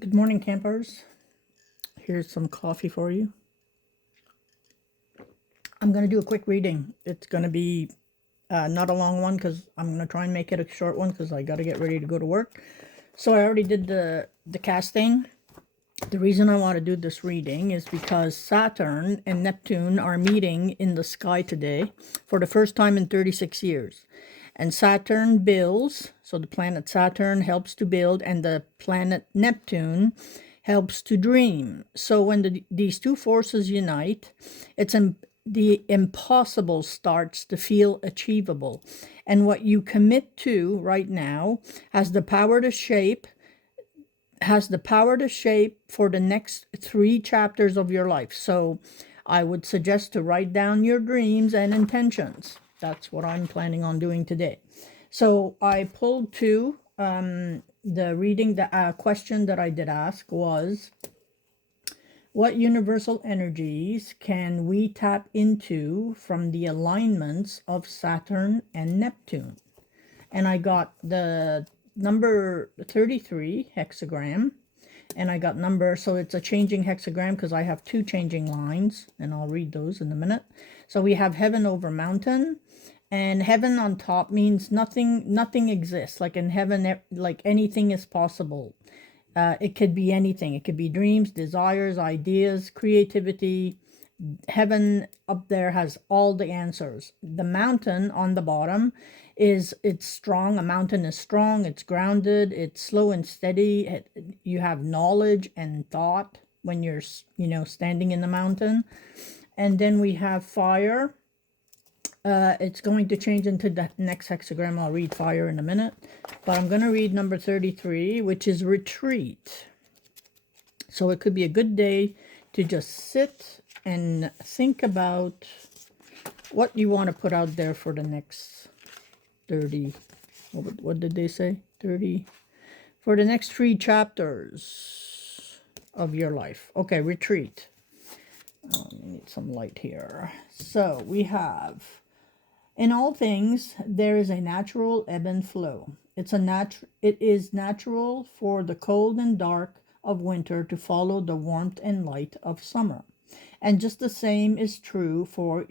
Good morning, campers. Here's some coffee for you. I'm going to do a quick reading. It's going to be not a long one because I'm going to try and make it a short one because I got to get ready to go to work. So I already did the casting. The reason I want to do this reading is because Saturn and Neptune are meeting in the sky today for the first time in 36 years. And Saturn builds, so the planet Saturn helps to build, and the planet Neptune helps to dream. So when these two forces unite, the impossible starts to feel achievable. And what you commit to right now has the power to shape for the next 3 chapters of your life. So I would suggest to write down your dreams and intentions. That's what I'm planning on doing today. So I pulled two. The question that I did ask was, what universal energies can we tap into from the alignments of Saturn and Neptune? And I got the number 33 hexagram, and I got so it's a changing hexagram because I have two changing lines, and I'll read those in a minute. So we have heaven over mountain, and heaven on top means nothing exists. Like in heaven, like anything is possible. It could be anything. It could be dreams, desires, ideas, creativity. Heaven up there has all the answers. The mountain on the bottom it's strong. A mountain is strong, it's grounded, it's slow and steady. You have knowledge and thought when you're standing in the mountain. And then we have fire. It's going to change into the next hexagram. I'll read fire in a minute, but I'm going to read number 33, which is retreat. So it could be a good day to just sit and think about what you want to put out there for the next 30, what did they say? 30, for the next 3 chapters of your life. Okay, retreat. I need some light here. So we have, in all things, there is a natural ebb and flow. It is natural for the cold and dark of winter to follow the warmth and light of summer. And just the same is true for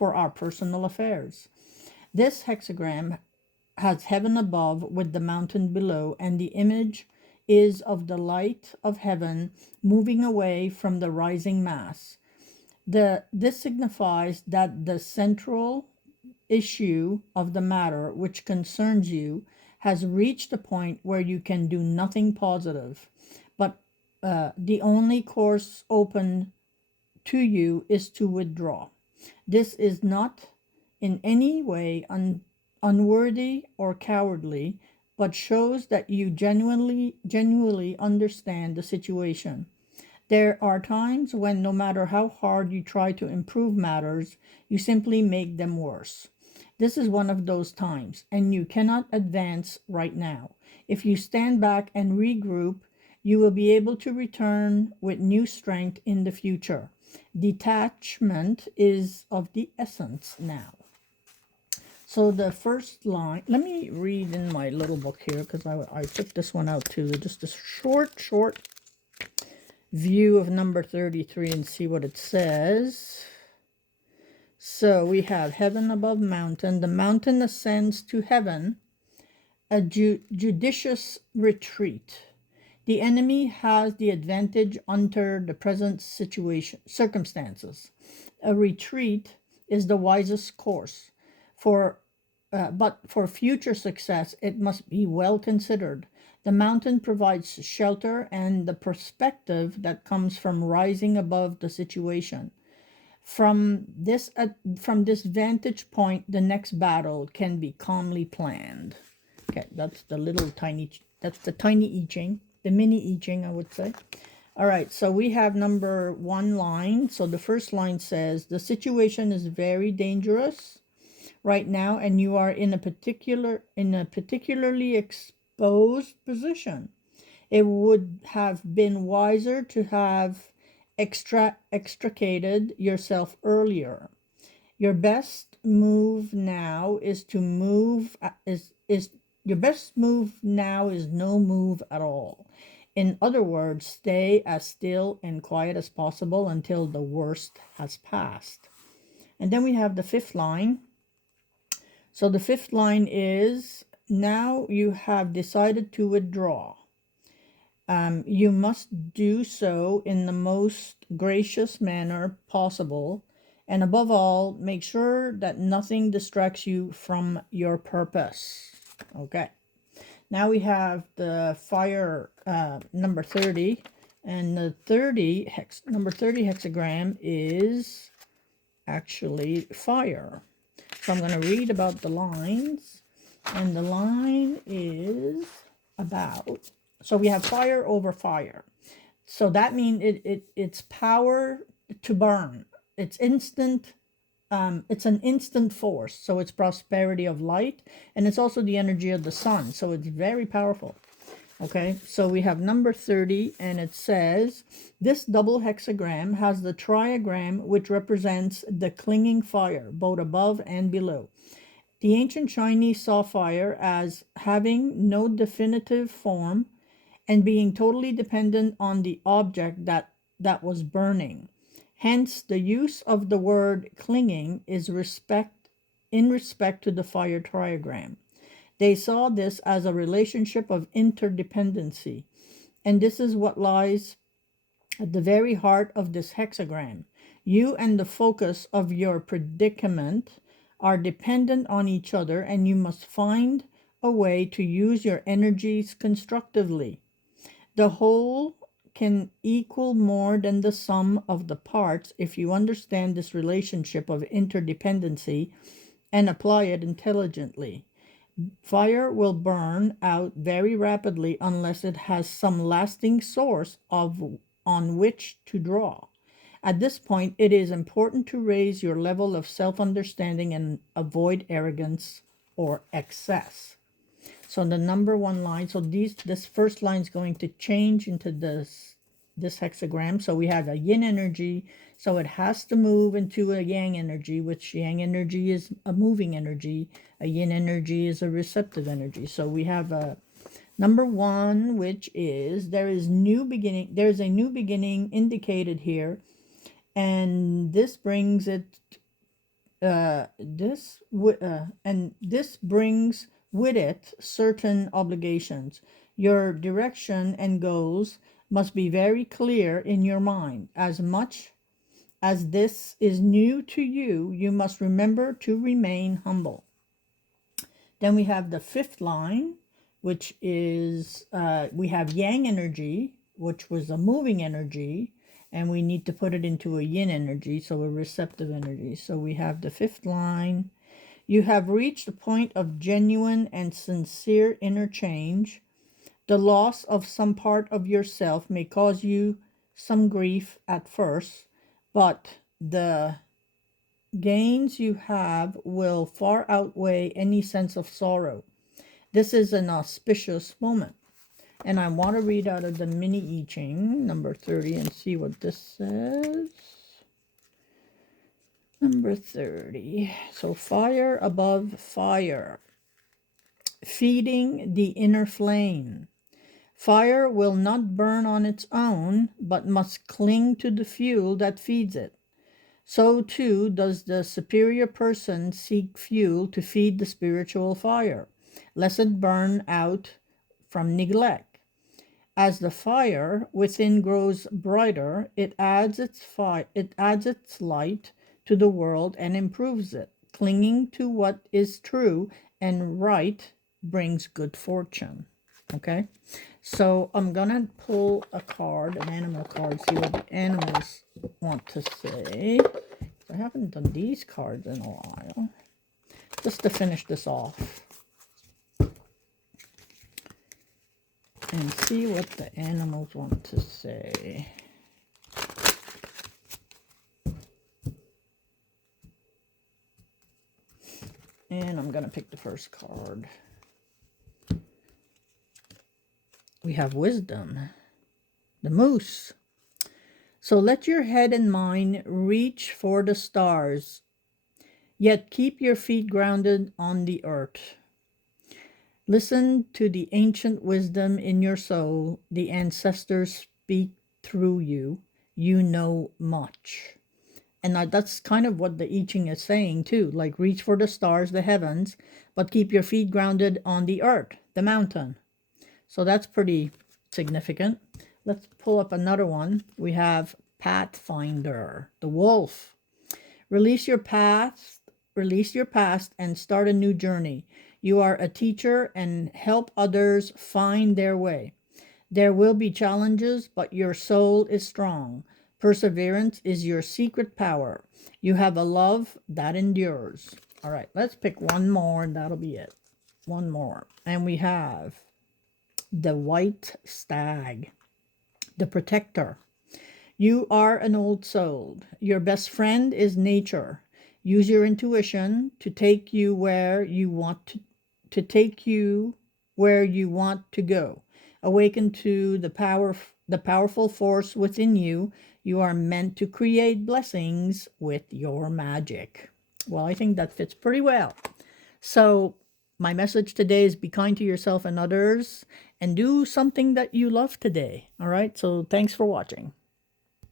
our personal affairs. This hexagram has heaven above with the mountain below, and the image is of the light of heaven moving away from the rising mass. This signifies that the central issue of the matter which concerns you has reached a point where you can do nothing positive, but the only course open to you is to withdraw. This is not in any way unworthy or cowardly, but shows that you genuinely understand the situation. There are times when no matter how hard you try to improve matters, you simply make them worse. This is one of those times, and you cannot advance right now. If you stand back and regroup, you will be able to return with new strength in the future. Detachment is of the essence now. So the first line, let me read in my little book here because I took this one out too. Just a short view of number 33 and see what it says. So we have heaven above mountain. The mountain ascends to heaven, a judicious retreat. The enemy has the advantage under the present circumstances. A retreat is the wisest course. But for future success, it must be well considered. The mountain provides shelter and the perspective that comes from rising above the situation. From this vantage point, the next battle can be calmly planned. Okay, that's the tiny I Ching, the mini I Ching, I would say. All right, so we have number 1 line. So the first line says, the situation is very dangerous right now, and you are in a particularly exposed position. It would have been wiser to have extricated yourself earlier. Your best move now is no move at all. In other words, stay as still and quiet as possible until the worst has passed. And then we have the fifth line. So the fifth line is, now you have decided to withdraw. You must do so in the most gracious manner possible. And above all, make sure that nothing distracts you from your purpose. Okay. Now we have the fire number 30. And the number 30 hexagram is actually fire. So I'm going to read about the lines. And the line is about, so we have fire over fire. So that means it's power to burn. It's instant. It's an instant force. So it's prosperity of light. And it's also the energy of the sun. So it's very powerful. Okay, so we have number 30, and it says, this double hexagram has the triagram which represents the clinging fire, both above and below. The ancient Chinese saw fire as having no definitive form and being totally dependent on the object that was burning. Hence, the use of the word clinging is in respect to the fire triagram. They saw this as a relationship of interdependency, and this is what lies at the very heart of this hexagram. You and the focus of your predicament are dependent on each other, and you must find a way to use your energies constructively. The whole can equal more than the sum of the parts if you understand this relationship of interdependency and apply it intelligently. Fire will burn out very rapidly unless it has some lasting source on which to draw. At this point, it is important to raise your level of self-understanding and avoid arrogance or excess. So the number one line, so this first line is going to change into this hexagram. So we have a yin energy, so it has to move into a yang energy, which yang energy is a moving energy. A yin energy is a receptive energy. So we have a number one, which is there's a new beginning indicated here, and this brings with it certain obligations. Your direction and goals must be very clear in your mind. As much as this is new to you, you must remember to remain humble. Then we have the fifth line, which is, we have yang energy, which was a moving energy, and we need to put it into a yin energy, so a receptive energy. So we have the fifth line. You have reached a point of genuine and sincere interchange. The loss of some part of yourself may cause you some grief at first, but the gains you have will far outweigh any sense of sorrow. This is an auspicious moment. And I want to read out of the mini I Ching, number 30, and see what this says. Number 30. So fire above fire, feeding the inner flame. Fire will not burn on its own, but must cling to the fuel that feeds it. So too does the superior person seek fuel to feed the spiritual fire, lest it burn out from neglect. As the fire within grows brighter, it adds its light to the world and improves it. Clinging to what is true and right brings good fortune. Okay, so I'm gonna pull a card, an animal card, see what the animals want to say. I haven't done these cards in a while. Just to finish this off and see what the animals want to say. And I'm gonna pick the first card. We have wisdom, the moose. So let your head and mind reach for the stars, yet keep your feet grounded on the earth. Listen to the ancient wisdom in your soul. The ancestors speak through you. You know much. And that's kind of what the I Ching is saying too. Like, reach for the stars, the heavens, but keep your feet grounded on the earth, the mountain. So that's pretty significant. Let's pull up another one. We have Pathfinder, the wolf. Release your past and start a new journey. You are a teacher and help others find their way. There will be challenges, but your soul is strong. Perseverance is your secret power. You have a love that endures. All right, let's pick one more and that'll be it. One more. And we have the white stag, the protector. You are an old soul. Your best friend is nature. Use your intuition to take you where you want to take you where you want to go. Awaken to the powerful force within you. You are meant to create blessings with your magic. Well, I think that fits pretty well. So, my message today is be kind to yourself and others and do something that you love today. All right? So, thanks for watching.